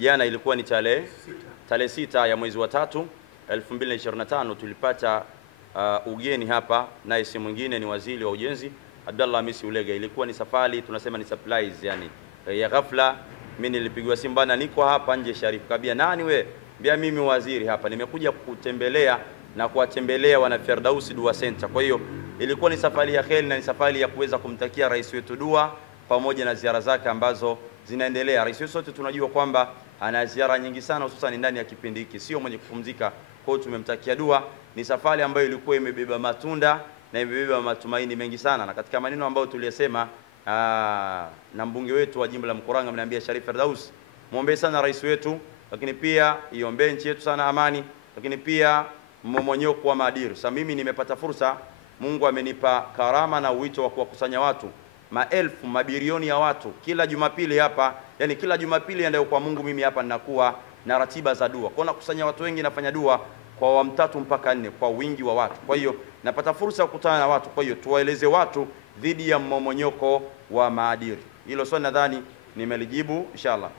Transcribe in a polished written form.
Jana ilikuwa ni tarehe 6 ya mwezi wa 3 2025, tulipata ugeni hapa, naye si mwingine ni waziri wa ujenzi Abdallah Hamisi Ulega. Ilikuwa ni safari, tunasema ni surprise, yani ya ghafla. Mimi nilipigwa simu bana, niko hapa nje Sharifu. Kabia nani we? Mbia mimi waziri hapa, nimekuja kutembelea na kuwatembelea wana Firdausi Dua Center. Kwa hiyo ilikuwa ni safari ya kheri na ni safari ya kuweza kumtakia rais wetu dua pamoja na ziara zake ambazo zinaendelea. Rais wetu sote tunajua kwamba ana ziara nyingi sana, hususan ndani ya kipindi hiki, sio mwenye kupumzika. Kwa hiyo tumemtakia dua. Ni safari ambayo ilikuwa imebeba matunda na imebeba matumaini mengi sana, na katika maneno ambayo tuliyosema na mbunge wetu wa jimbo la Mkuranga ameniambia, Sharif Firdaus, muombe sana rais wetu, lakini pia iombe nchi yetu sana amani, lakini pia mmomonyoko wa maadili. Sasa mimi nimepata fursa, Mungu amenipa karama na uwito wa kuwakusanya watu, maelfu, mabilioni ya watu kila Jumapili hapa. Yani kila Jumapili ndio kwa Mungu mimi hapa ninakuwa na ratiba za dua. Kwa nakusanya watu wengi, nafanya dua kwa awamu 3 mpaka 4 kwa wingi wa watu. Kwa hiyo napata fursa ya kukutana na watu. Kwa hiyo tuwaeleze watu dhidi ya mmomonyoko wa maadili. Hilo swali nadhani nimelijibu inshallah.